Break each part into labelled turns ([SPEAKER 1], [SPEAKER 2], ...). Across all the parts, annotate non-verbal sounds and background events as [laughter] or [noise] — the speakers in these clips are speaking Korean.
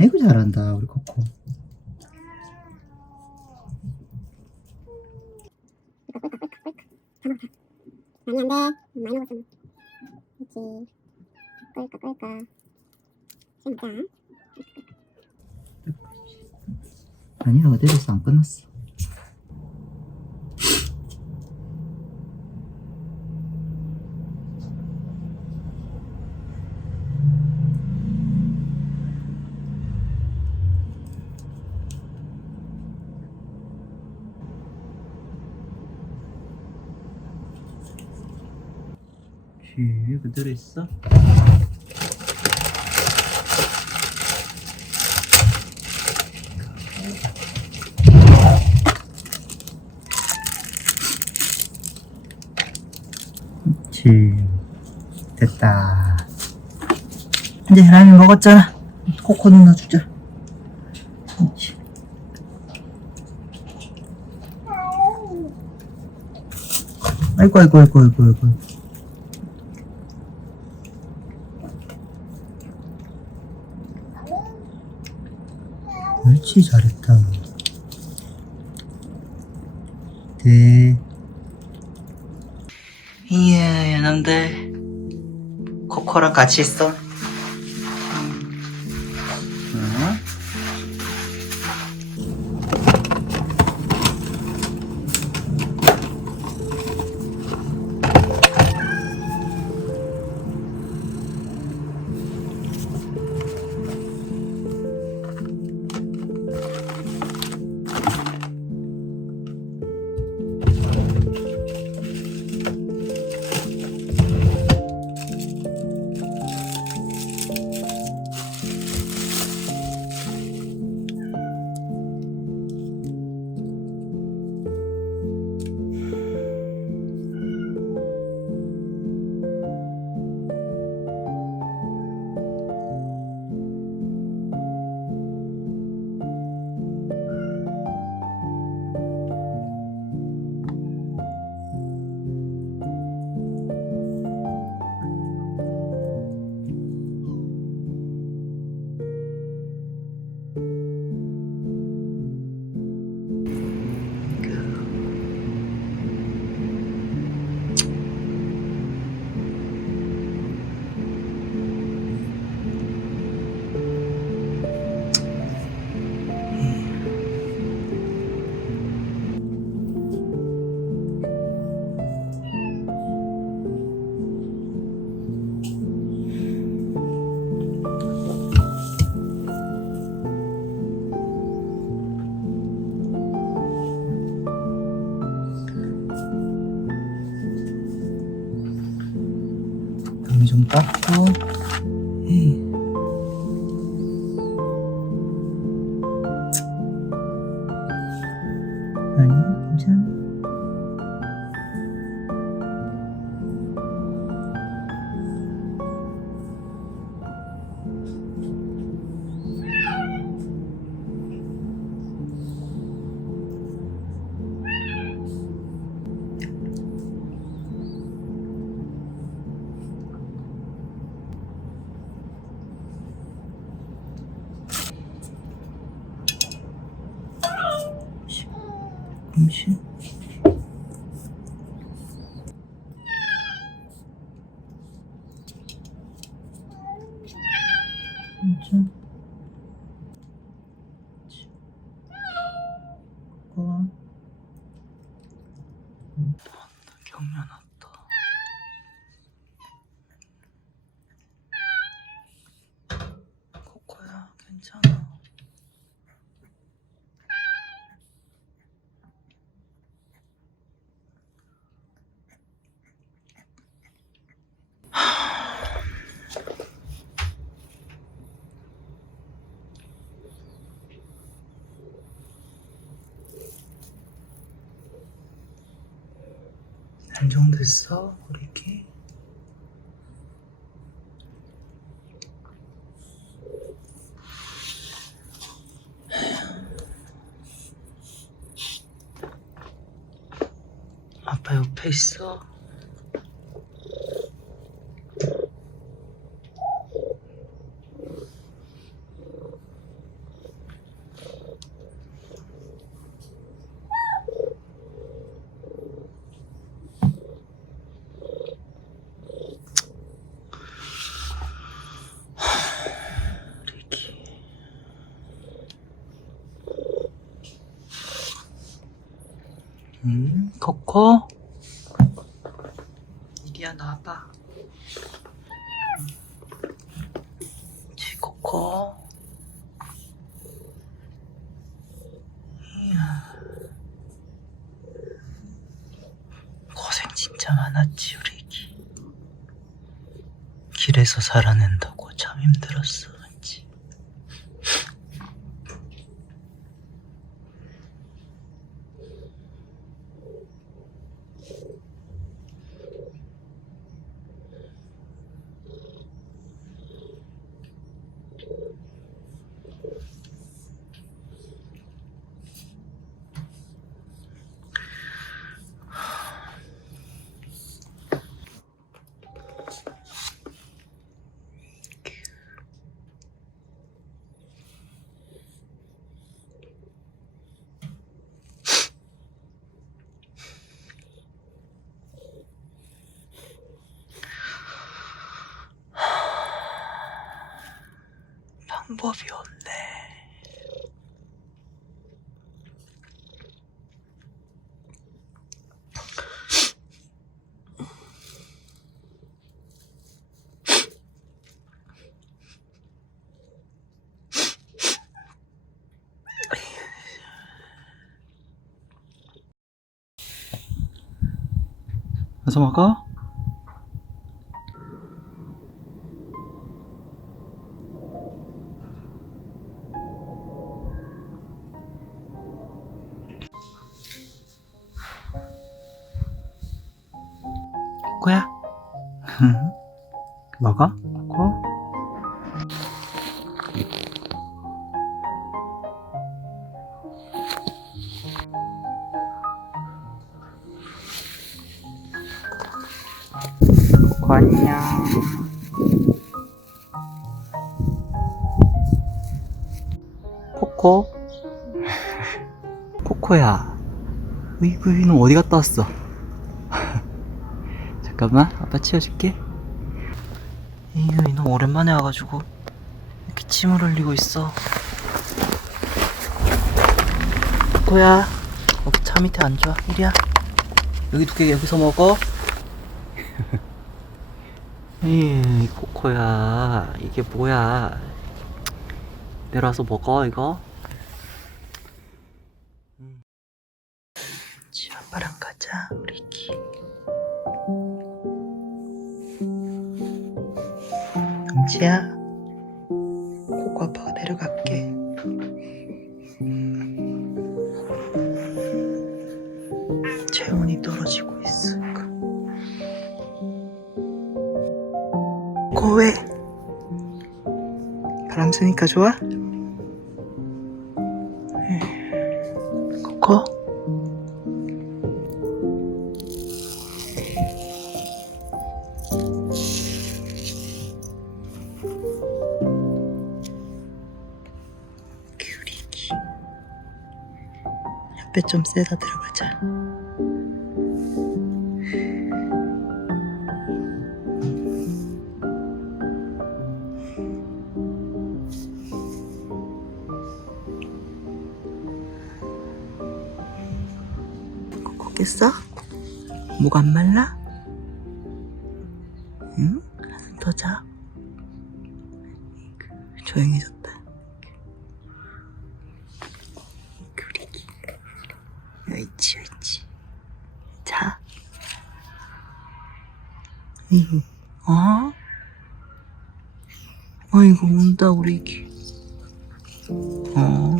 [SPEAKER 1] 아이고 잘한다 우리 코코
[SPEAKER 2] 많이 안 돼. 많이. 그렇지. 끌까 끌까. 좀 먹자.
[SPEAKER 1] 아니야 어디서 안 끝났어 쥐 그대로 있어? 그렇지 됐다. 이제 혜람이 먹었잖아. 코코넛 넣어주자. 그렇지 아이고 아이고 아이고 아이고 아이고 옳지 잘했다. 네. 이야 남들. 코코랑 같이 있어 경련 왔다. 코코야 괜찮아 안정됐어? 기 아빠 옆에 있어 음, 코코. 이리야 나와봐. 방법이 없네. 어서 먹어? 코코? 코코야 으이구 너 어디 갔다 왔어? [laughs] 잠깐만 아빠 치워줄게. 에휴 이놈 오랜만에 와가지고 이렇게 침을 흘리고 있어. 코야 여기 차 밑에 앉아. 이리야. 여기 두개 여기서 먹어. [laughs] 에이 코코야 이게 뭐야? 내려와서 먹어 이거 영지야? 코코 아빠가 내려갈게. 체온이 떨어지고 있어 코왜 바람 쐬니까 좋아? 에휴, 옆에 좀 세다 들어가자 깼어? 목 안 말라? 응? 한숨 더 자. 조용해졌다. 옳지, 옳지. 자. 이거, 어? 아이고, 운다, 우리 애기. 어.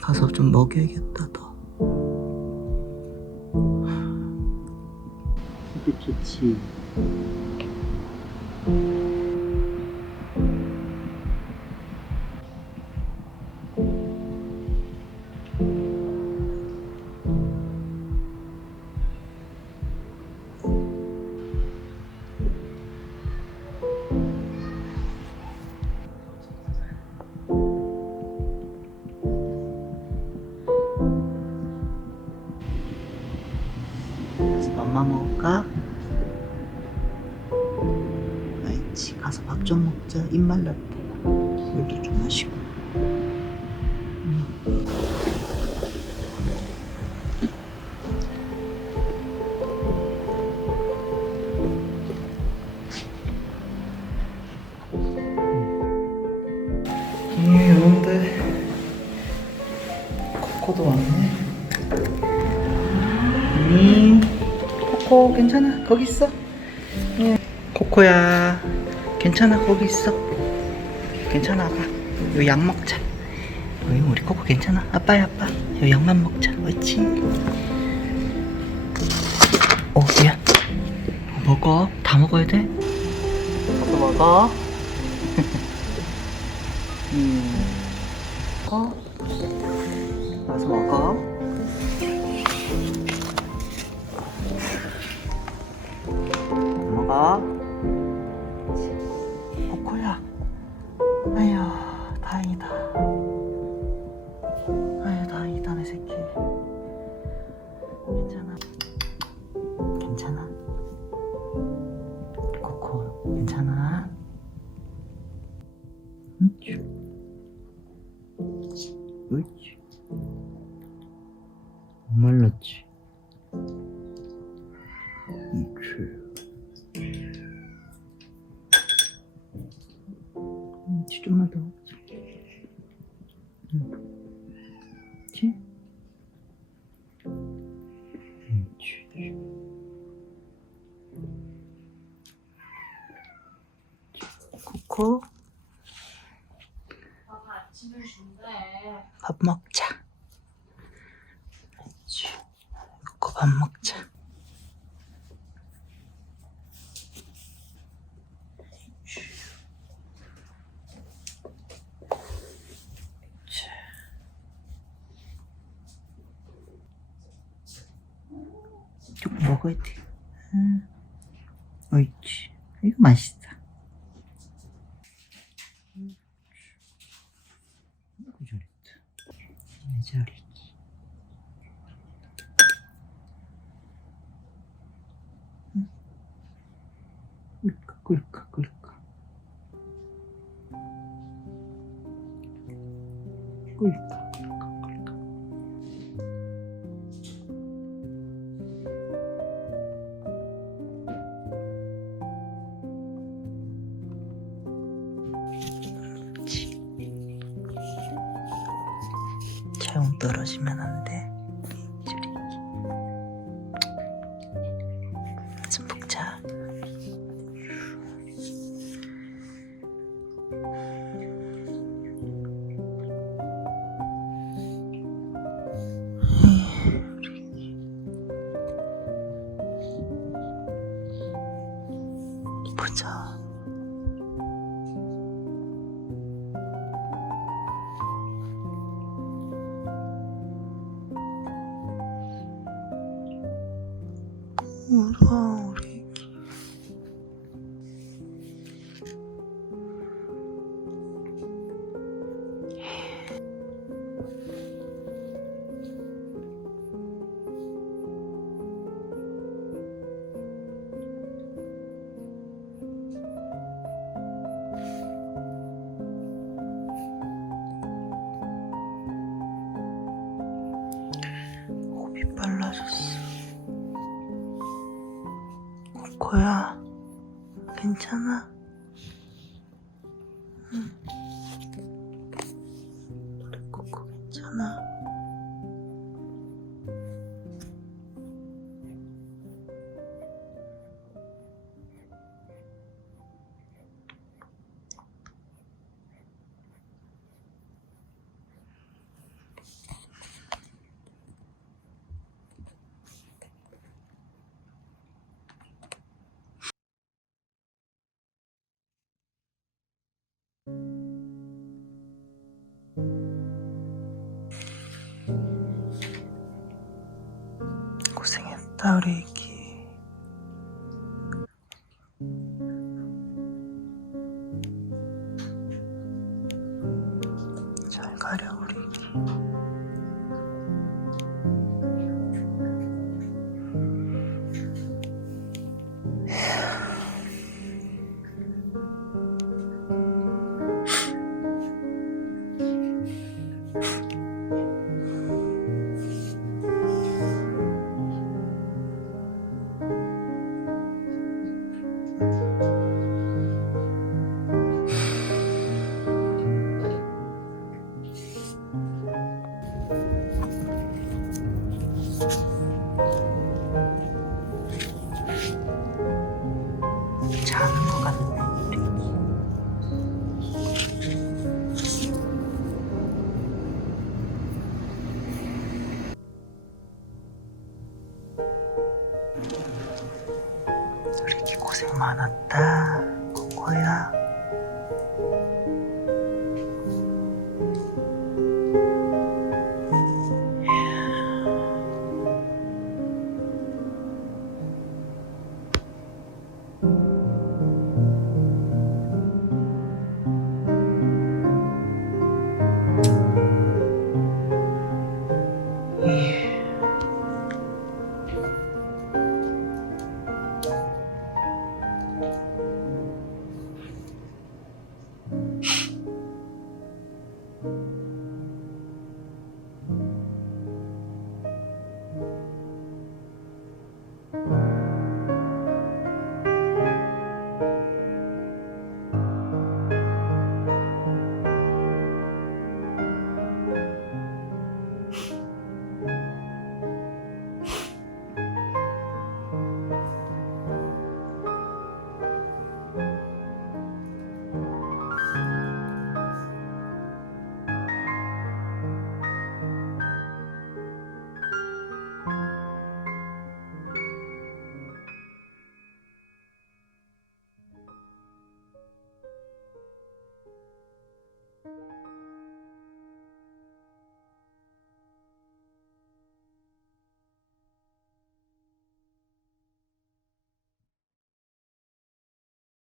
[SPEAKER 1] 가서 좀 먹여야겠다, 너. 이게 좋지. 같이 가서 밥 좀 먹자. 입 말랐대. 물도 좀 마시고. 음. 음, 여러분들 코코도 왔네 음 코코 괜찮아 거기 있어 괜찮아 거기 있어. 괜찮아 아빠. 요 약 먹자. 어이, 우리 코코 괜찮아. 아빠야 아빠. 요 약만 먹자. 옳지. 어 미안. 어, 먹어. 다 먹어야 돼. 먹어 먹어. [laughs] 음. 먹어. 와서 먹어. 먹어.
[SPEAKER 3] 준대.
[SPEAKER 1] 밥 먹자. 코코 밥 먹자. 쭉 먹어야 돼. 응. 옳지. 이거 맛있다. 아이고 잘했다. 네, 잘 체온 떨어지면 안 돼. 우리 애기. 호흡이 빨라졌어. 코코야, 괜찮아? 응. 우리 코코 괜찮아? 고생 あなた